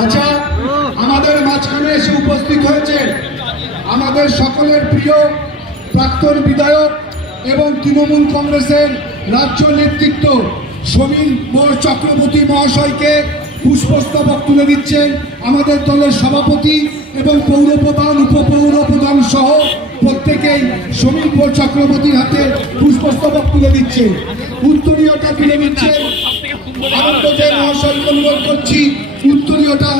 আচ্ছা আমাদের মাঝখানে এসে উপস্থিত হয়েছে আমাদের সকলের প্রিয় প্রাক্তন বিধায়ক এবং তৃণমূল কংগ্রেসের রাজ্য নেতৃত্ব সমীর মোর চক্রবর্তী মহাশয়কে পুষ্পস্তবক তুলে দিচ্ছেন আমাদের দলের সভাপতি এবং পৌরপ্রধান উপপৌর প্রধান সহ প্রত্যেকেই সমীর মোর চক্রবর্তীর হাতে পুষ্পস্তবক তুলে দিচ্ছেন। উত্তরীয়টা তুলে দিচ্ছেন। আনন্দজয় মহাশয়কে অনুরোধ করছি উত্তরীয়টা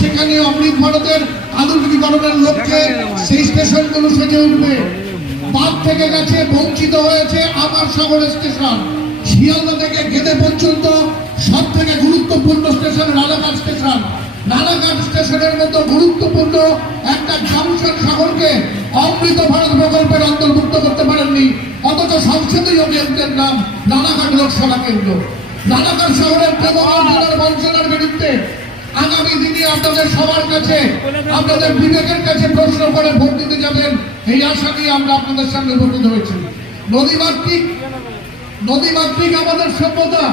সেখানে অমৃত ভারতের আধুনিকীকরণের লক্ষ্যে সেই স্টেশনগুলো সেজে উঠবে। বাদ থেকে গেছে, বঞ্চিত হয়েছে আমার সাগর স্টেশন। শিয়ালদা থেকে গেদে পর্যন্ত সব থেকে গুরুত্বপূর্ণ স্টেশন রানাঘাট স্টেশন। রানাঘাট স্টেশনের মতো গুরুত্বপূর্ণ একটা জাংশন শহরকে অমৃত ভারত প্রকল্পের অন্তর্ভুক্ত করতে পারেননি। অথচ সংসদীয় কেন্দ্রের নাম রানাঘাট লোকসভা কেন্দ্র। রানাঘাট শহরের প্রেমগঞ্জ বঞ্চনার বিরুদ্ধে আগামী দিনে আপনাদের সবার কাছে, আপনাদের বিবেকের কাছে প্রশ্ন করে ভোট দিতে যাবেন, এই আশা নিয়ে আমরা আপনাদের সামনে উপস্থিত হয়েছি। নদীমাতৃক নদীমাতৃক আমাদের সভ্যতা,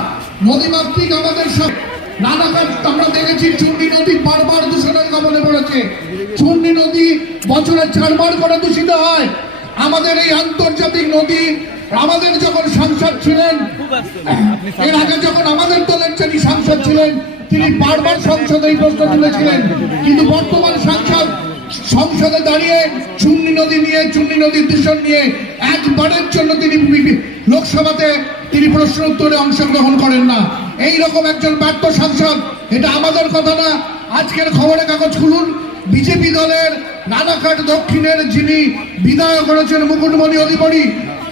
নদীমাতৃক আমাদের সব নদী বছরে চারবার করে দূষিত হয়। আমাদের এই আন্তর্জাতিক নদী, আমাদের সাংসদ ছিলেন, এর আগে আমাদের সাংসদ ছিলেন, তিনি বারবার সংসদে এই তুলেছিলেন। কিন্তু বর্তমান সাংসদ সংসদে দাঁড়িয়ে নদী নিয়ে, চুন্নি নদীর দূষণ নিয়ে একবারের জন্য তিনি লোকসভাতে তিনি প্রশ্ন উত্তরে অংশগ্রহণ করেন না। এই রকম একজন ব্যর্থ সাংসদ, এটা আমাদের কথা না। আজকের খবরের কাগজ খুলুন। বিজেপি দলের রানাঘাট দক্ষিণের যিনি বিদায় করেছেন মুকুটমণি অধিকারী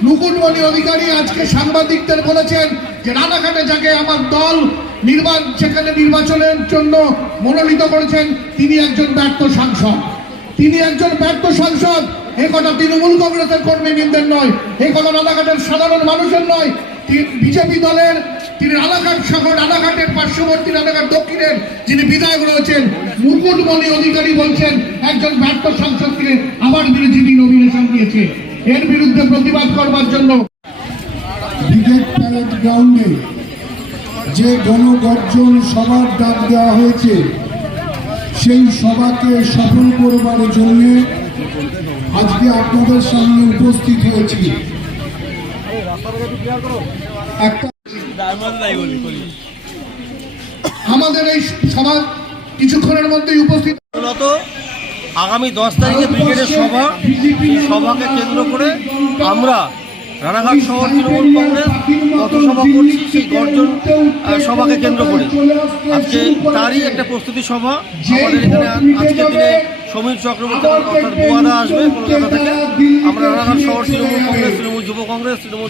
মুকুটমণি অধিকারী আজকে সাংবাদিকদের বলেছেন যে রানাঘাটে যাকে আমার দল নির্বাচন সেখানে নির্বাচনের জন্য মনোনীত করেছেন, তিনি একজন ব্যর্থ সাংসদ। তিনি একজন ব্যর্থ সাংসদ। এ কথা তৃণমূল কংগ্রেসের কর্মী নিন্দের নয়, এ কথা রানাঘাটের সাধারণ মানুষের নয়। বিজেপি দলের, তিনি রানাঘাট সহ রানাঘাটের পার্শ্ববর্তী রানাঘাট দক্ষিণের যিনি বিধায়ক রয়েছেন, মুকুটমণি অধিকারী বলছেন, একজন ব্যর্থ সাংসদকে আবার বিরোধী নমিনেশন দিয়েছে, এর বিরুদ্ধে প্রতিবাদ করবার জন্য। যে গণগর্জন সভার ডাক দেওয়া হয়েছে, সেই সভাকে সফল করবার জন্য আজকে আপনাদের সামনে উপস্থিত হয়েছি। আমাদের এই সভা কিছুক্ষণের মধ্যেই উপস্থিত আগামী দশ তারিখে ব্রিগেডের সভা। সভাকে কেন্দ্র করে আমরা রানাঘাট শহর তৃণমূল কংগ্রেস পথসভা করছি সেই গর্জন সভাকে কেন্দ্র করে। আজকে তারই একটা প্রস্তুতি সভা। আমাদের এখানে আজকের দিনে সমীর চক্রবর্তী অর্থাৎ বুয়াদা আসবে কলকাতা থেকে। আমরা রানাঘাট শহর তৃণমূল কংগ্রেস তৃণমূল যুব কংগ্রেস তৃণমূল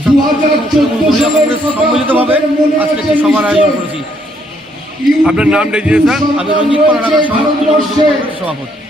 মহিলা কংগ্রেস সম্মিলিতভাবে আজকে একটি সভার আয়োজন করেছি। আপনার নাম আমি রঞ্জিত পাল রানাঘাট শহর তৃণমূল যুব কংগ্রেস সভাপতি।